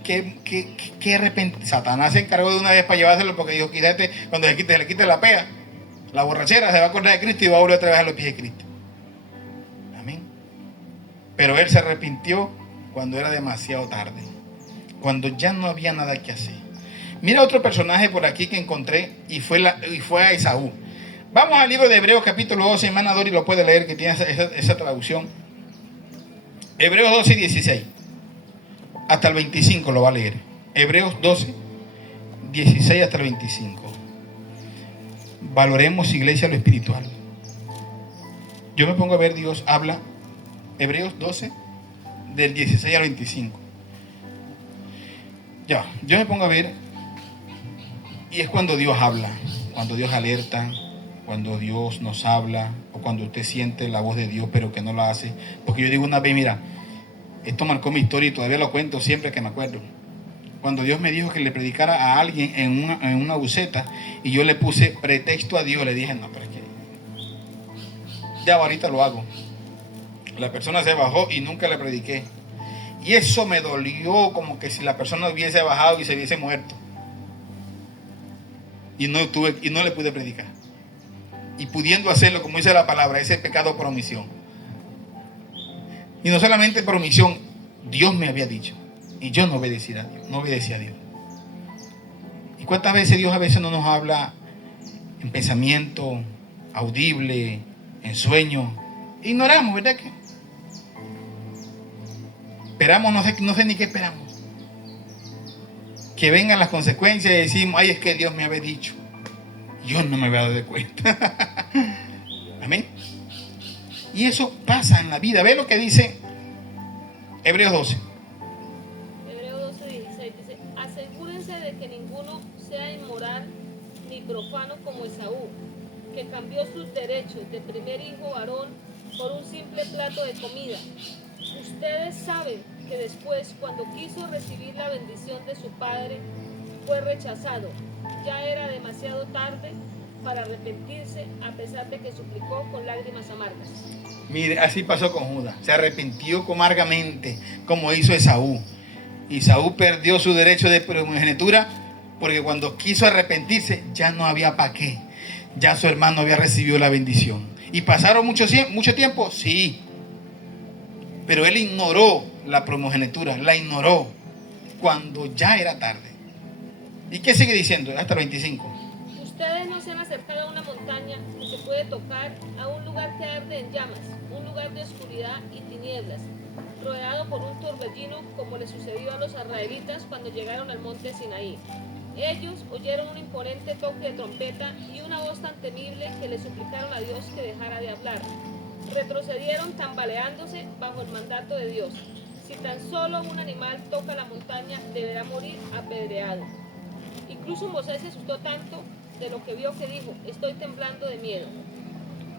¿Qué repente? Satanás se encargó de una vez para llevárselo porque dijo, quítate, cuando se le quite la pea, la borrachera, se va a acordar de Cristo y va a volver otra vez a los pies de Cristo. Amén. Pero él se arrepintió cuando era demasiado tarde, cuando ya no había nada que hacer. Mira otro personaje por aquí que encontré y fue a Esaú. Vamos al libro de Hebreos capítulo 12, hermana Dori lo puede leer, que tiene esa traducción. Hebreos 12 y 16. Hasta el 25 lo va a leer. Hebreos 12, 16 hasta el 25. Valoremos, iglesia, lo espiritual. Yo me pongo a ver, Dios habla. Hebreos 12, del 16 al 25. Ya, yo me pongo a ver. Y es cuando Dios habla, cuando Dios alerta, cuando Dios nos habla, o cuando usted siente la voz de Dios pero que no la hace. Porque yo digo una vez, mira, esto marcó mi historia y todavía lo cuento siempre que me acuerdo. Cuando Dios me dijo que le predicara a alguien en una buceta y yo le puse pretexto a Dios, le dije, no, pero es que ya ahorita lo hago. La persona se bajó y nunca le prediqué. Y eso me dolió como que si la persona hubiese bajado y se hubiese muerto. Y no le pude predicar. Y pudiendo hacerlo, como dice la palabra, ese pecado por omisión. Y no solamente por omisión, Dios me había dicho. Y yo no obedecía a Dios. ¿Y cuántas veces Dios a veces no nos habla en pensamiento, audible, en sueño? Ignoramos, ¿verdad que? Esperamos, no sé ni qué esperamos. Que vengan las consecuencias y decimos, ay, es que Dios me había dicho. Yo no me había dado de cuenta. Amén. Y eso pasa en la vida. Ve lo que dice Hebreos 12. Hebreos 12, 16 dice, asegúrense de que ninguno sea inmoral ni profano como Esaú, que cambió sus derechos de primer hijo varón por un simple plato de comida. Ustedes saben que después, cuando quiso recibir la bendición de su padre, fue rechazado. Ya era demasiado tarde para arrepentirse, a pesar de que suplicó con lágrimas amargas. Mire, así pasó con Judas. Se arrepintió amargamente, como hizo Esaú. Esaú perdió su derecho de primogenitura porque cuando quiso arrepentirse ya no había para qué. Ya su hermano había recibido la bendición. ¿Y pasaron mucho tiempo? Sí. Pero él ignoró la primogenitura, la ignoró cuando ya era tarde. ¿Y qué sigue diciendo? Hasta el 25. Ustedes no se han acercado a una montaña que se puede tocar, a un lugar que arde en llamas, un lugar de oscuridad y tinieblas, rodeado por un torbellino, como le sucedió a los israelitas cuando llegaron al monte Sinaí. Ellos oyeron un imponente toque de trompeta y una voz tan temible que le suplicaron a Dios que dejara de hablar. Retrocedieron tambaleándose bajo el mandato de Dios. Si tan solo un animal toca la montaña, deberá morir apedreado. Incluso Moisés se asustó tanto de lo que vio que dijo, estoy temblando de miedo.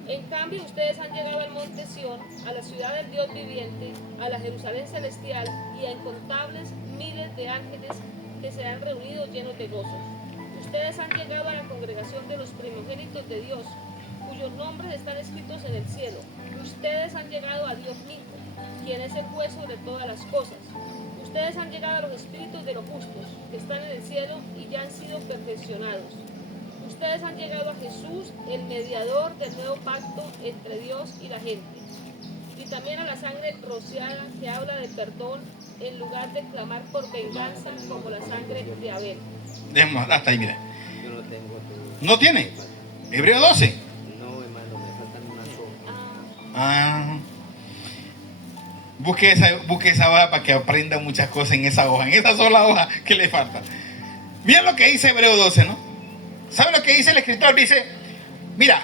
En cambio, ustedes han llegado al monte Sión, a la ciudad del Dios viviente, a la Jerusalén celestial y a incontables miles de ángeles que se han reunido llenos de gozo. Ustedes han llegado a la congregación de los primogénitos de Dios, cuyos nombres están escritos en el cielo. Ustedes han llegado a Dios mismo, quien es el juez sobre todas las cosas. Ustedes han llegado a los espíritus de los justos, que están en el cielo y ya han sido perfeccionados. Ustedes han llegado a Jesús, el mediador del nuevo pacto entre Dios y la gente. Y también a la sangre rociada que habla de perdón en lugar de clamar por venganza como la sangre de Abel. Hasta ahí, mira. Yo no tengo tu... ¿No tiene? Hebreo 12. No, hermano, me faltan unas hojas. Ah. Busque esa hoja para que aprenda muchas cosas en esa hoja, en esa sola hoja que le falta. Miren lo que dice Hebreo 12, ¿no? ¿Sabe lo que dice el escritor? Dice, mira,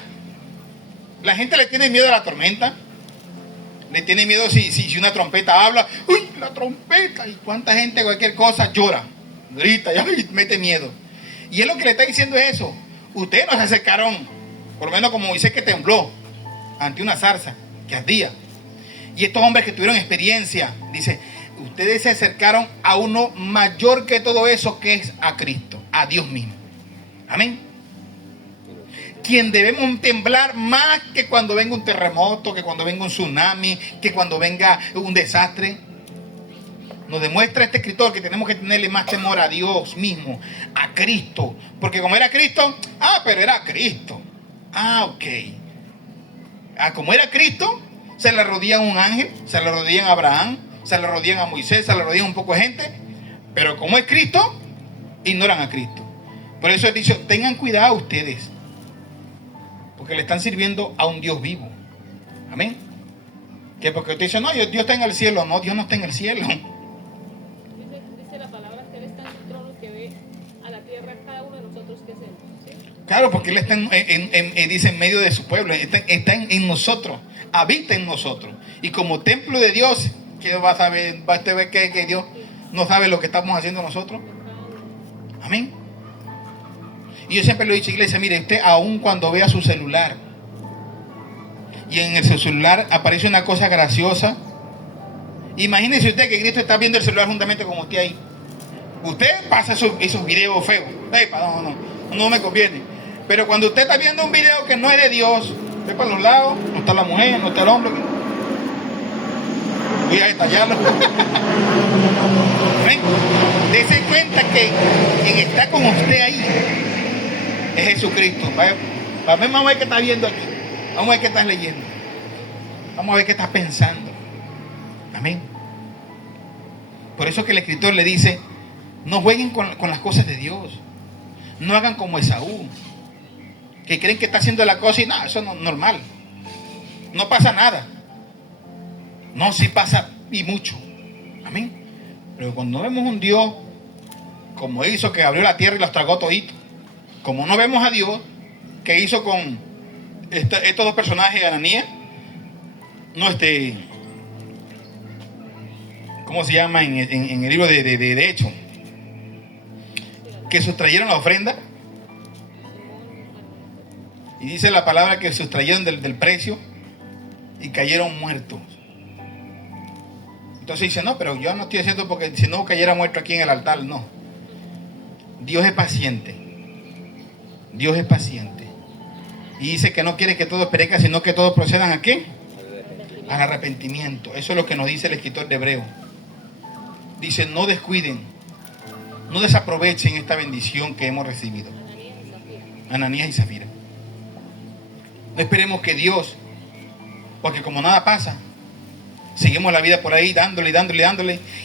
la gente le tiene miedo a la tormenta. Le tiene miedo si una trompeta habla. ¡Uy, la trompeta! Y cuánta gente cualquier cosa llora, grita y mete miedo. Y él lo que le está diciendo es eso. Ustedes no se acercaron Por lo menos como Moisés, que tembló ante una zarza que ardía. Y estos hombres que tuvieron experiencia, dice, ustedes se acercaron a uno mayor que todo eso, que es a Cristo, a Dios mismo. Amén. Quien debemos temblar más que cuando venga un terremoto, que cuando venga un tsunami, que cuando venga un desastre. Nos demuestra este escritor que tenemos que tenerle más temor a Dios mismo, a Cristo. Porque como era Cristo, pero era Cristo. Ok. Como era Cristo, se le rodillan un ángel, se le rodillan a Abraham, se le rodillan a Moisés, se le rodillan un poco de gente. Pero como es Cristo, ignoran a Cristo. Por eso he dicho, tengan cuidado ustedes. Porque le están sirviendo a un Dios vivo. Amén. Que porque usted dice, no, Dios está en el cielo. No, Dios no está en el cielo. Dice la palabra que Él está en su trono, que ve a la tierra cada uno de nosotros que hacemos. ¿Sí? Claro, porque Él está dice, en medio de su pueblo. Está en nosotros. Habita en nosotros. Y como templo de Dios, ¿qué va a saber? ¿Va a ver que Dios no sabe lo que estamos haciendo nosotros? Amén. Y yo siempre le he dicho, iglesia, mire, usted aun cuando vea su celular y en su celular aparece una cosa graciosa, imagínese usted que Cristo está viendo el celular juntamente con usted ahí. Usted pasa esos videos feos. No me conviene. Pero cuando usted está viendo un video que no es de Dios, ve para los lados, no está la mujer, no está el hombre. Voy a detallarlo. Dese cuenta que quien está con usted ahí es Jesucristo. Vamos a ver qué está viendo aquí. Vamos a ver qué estás leyendo. Vamos a ver qué estás pensando. Amén. Por eso que el escritor le dice, no jueguen con las cosas de Dios. No hagan como Esaú, que creen que está haciendo la cosa y no, eso no es normal. No pasa nada. No, sí pasa y mucho. Amén. Pero cuando vemos un Dios como hizo, que abrió la tierra y los tragó toditos, como no vemos a Dios, que hizo con estos dos personajes, Ananías, ¿cómo se llama en el libro de Hechos? Que sustrayeron la ofrenda. Y dice la palabra que sustrayeron del precio y cayeron muertos. Entonces dice, no, pero yo no estoy haciendo porque si no cayera muerto aquí en el altar, no. Dios es paciente. Dios es paciente. Y dice que no quiere que todos perezcan, sino que todos procedan ¿a qué? Al arrepentimiento. Eso es lo que nos dice el escritor de Hebreo. Dice, no descuiden, no desaprovechen esta bendición que hemos recibido. Ananías y Zafira. No esperemos que Dios, porque como nada pasa, seguimos la vida por ahí dándole,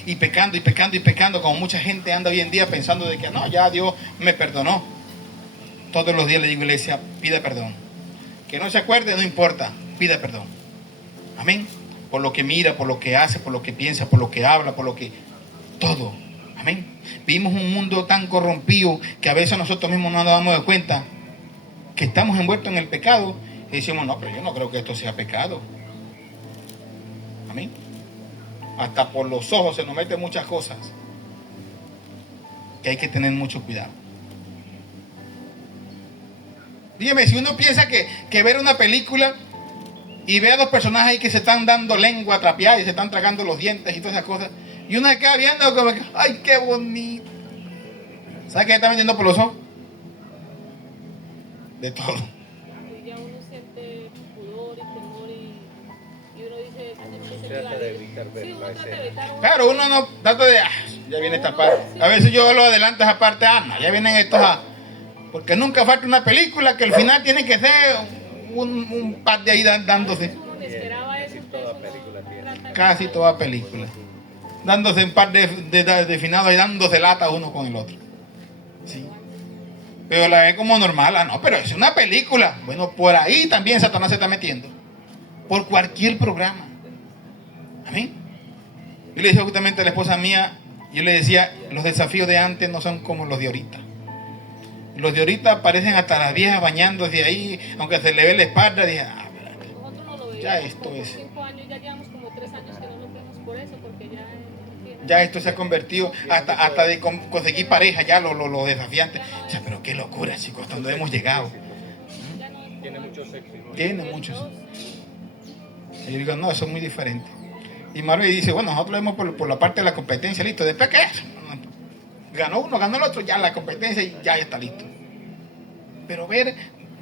y pecando, como mucha gente anda hoy en día pensando de que no, ya Dios me perdonó. Todos los días le digo a la iglesia, pida perdón. Que no se acuerde, no importa, pida perdón. Amén. Por lo que mira, por lo que hace, por lo que piensa, por lo que habla, por lo que... todo. Amén. Vivimos un mundo tan corrompido que a veces nosotros mismos no nos damos de cuenta que estamos envueltos en el pecado y decimos, no, pero yo no creo que esto sea pecado. Amén. Hasta por los ojos se nos meten muchas cosas que hay que tener mucho cuidado. Dígame, si uno piensa que ver una película y ve a dos personajes ahí que se están dando lengua trapeada y se están tragando los dientes y todas esas cosas, y uno se queda viendo como que, ay, qué bonito. ¿Sabe qué está vendiendo por los ojos? De todo. Y ya uno siente pudor y temor y uno dice Trata de evitar ver sí, uno la trata de escena. evitar Claro, uno no trata de, ya viene esta parte. A veces yo lo adelanto esa parte, no, ya vienen estos porque nunca falta una película que al final tiene que ser un par de ahí dándose. uno le esperaba eso, Casi entonces toda uno película tiene. trata de- Casi toda película. Dándose un par de finados y dándose lata uno con el otro. Sí. Pero la ve como normal, no, pero es una película. Bueno, por ahí también Satanás se está metiendo. Por cualquier programa. Amén. Yo le decía justamente a la esposa mía, yo le decía, los desafíos de antes no son como los de ahorita. Los de ahorita parecen hasta las viejas bañándose ahí, aunque se le ve la espalda. Dije, espérate. Nosotros no lo veíamos Ya esto como es. 5 años, ya llevamos como 3 años que no nos vemos por eso, porque Ya esto se ha convertido hasta de conseguir pareja, ya lo desafiante. O sea, pero qué locura, chicos, hasta donde hemos llegado. ya no es Tiene mucho sexo. Tiene muchos. Y yo digo, no, eso es muy diferente. Y Marvel dice, bueno, nosotros vemos por la parte de la competencia, listo. Después que ganó uno, ganó el otro, ya la competencia y ya está listo. Pero ver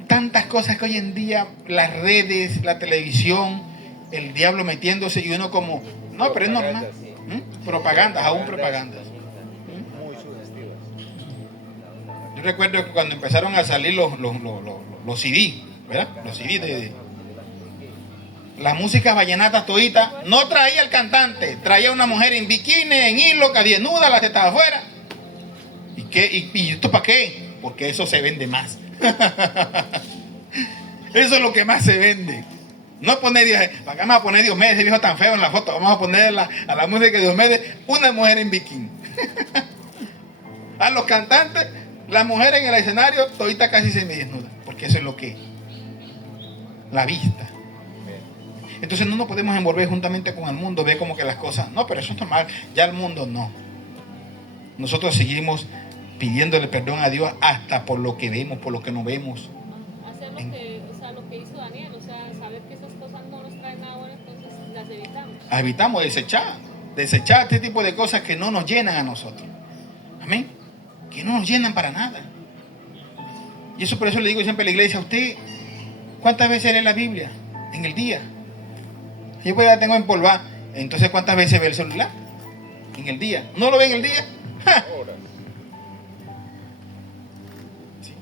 tantas cosas que hoy en día, las redes, la televisión, el diablo metiéndose y uno como, no, pero es normal. Propagandas, aún propagandas. Muy sugestivas. Yo recuerdo que cuando empezaron a salir los CD, ¿verdad? Los CD de las músicas vallenatas toditas, no traía el cantante, traía una mujer en bikini, en hilo, desnuda, la teta afuera. ¿Y esto para qué? Porque eso se vende más. Eso es lo que más se vende. No poner Dios, ¿para qué vamos a poner Diomedes, ese viejo tan feo en la foto? Vamos a poner a la música de Diomedes una mujer en bikini. A los cantantes, la mujer en el escenario, todita casi semidesnuda, porque eso es lo que es. La vista. Entonces no nos podemos envolver juntamente con el mundo, ver como que las cosas, no, pero eso es normal, ya el mundo no. Nosotros seguimos pidiéndole perdón a Dios hasta por lo que vemos, por lo que no vemos. Hacer lo que hizo Daniel, o sea, saber que esas cosas no nos traen nada bueno, entonces las evitamos. Evitamos desechar este tipo de cosas que no nos llenan a nosotros. Amén. Que no nos llenan para nada. Y eso por eso le digo siempre a la iglesia, usted, ¿cuántas veces lee la Biblia en el día? Yo pues ya tengo empolvada. Entonces, ¿cuántas veces ve el celular? En el día. ¿No lo ve en el día? ¡Ja! Sí.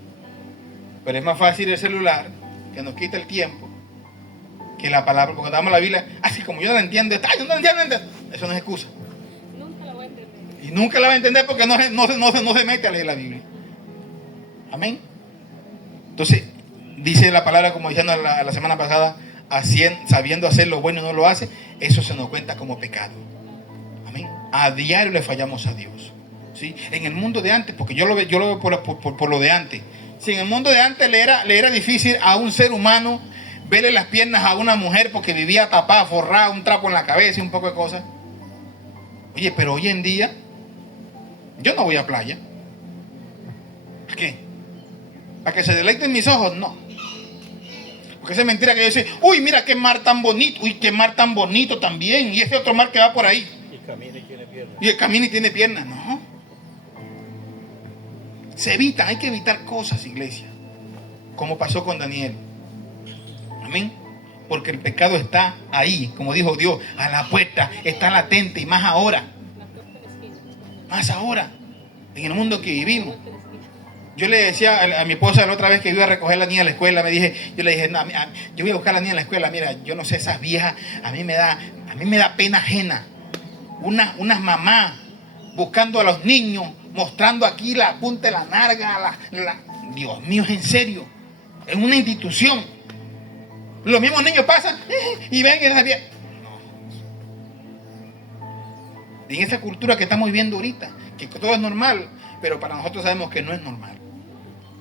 Pero es más fácil el celular, que nos quita el tiempo, que la palabra. Porque damos la Biblia, así como yo no la entiendo, yo no la entiendo. Eso no es excusa. Nunca la voy a entender. Y nunca la va a entender porque no se mete a leer la Biblia. Amén. Entonces, dice la palabra, como diciendo la semana pasada, sabiendo hacer lo bueno y no lo hace, eso se nos cuenta como pecado. Amén. A diario le fallamos a Dios. ¿Sí? En el mundo de antes, porque yo lo veo por lo de antes. Si en el mundo de antes le era difícil a un ser humano verle las piernas a una mujer porque vivía tapada, forrada, un trapo en la cabeza y un poco de cosas. Oye, pero hoy en día yo no voy a playa. ¿Para qué? ¿Para que se deleiten mis ojos? No. Porque esa es mentira que yo decía, uy, mira qué mar tan bonito, uy, qué mar tan bonito también, y ese otro mar que va por ahí. Y camina y tiene piernas. Y camina y tiene piernas, no. Se evita, hay que evitar cosas, iglesia. Como pasó con Daniel. Amén. Porque el pecado está ahí, como dijo Dios, a la puerta, está latente, y más ahora. La puerta de la esquina. Más ahora, en el mundo que vivimos. Yo le decía a mi esposa la otra vez que iba a recoger a la niña a la escuela, yo le dije, no, yo voy a buscar a la niña a la escuela, mira, yo no sé, esas viejas, a mí me da pena ajena. Unas mamás buscando a los niños, mostrando aquí la punta de la narga, Dios mío, es en serio, en una institución. Los mismos niños pasan y ven esas viejas. No. En esa cultura que estamos viviendo ahorita, que todo es normal, pero para nosotros sabemos que no es normal.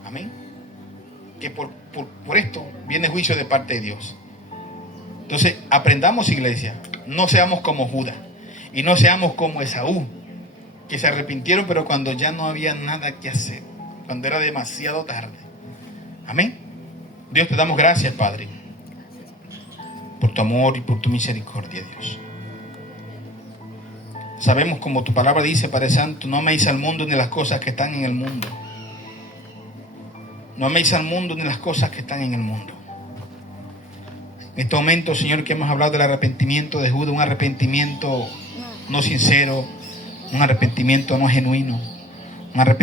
Amén. Que por esto viene juicio de parte de Dios. Entonces, aprendamos, iglesia. No seamos como Judas. Y no seamos como Esaú, que se arrepintieron, pero cuando ya no había nada que hacer. Cuando era demasiado tarde. Amén. Dios, te damos gracias, Padre, por tu amor y por tu misericordia, Dios. Sabemos, como tu palabra dice, Padre Santo, no améis al mundo ni las cosas que están en el mundo. No améis al mundo ni las cosas que están en el mundo. En este momento, Señor, que hemos hablado del arrepentimiento de Judas, un arrepentimiento no sincero, un arrepentimiento no genuino, un arrepentimiento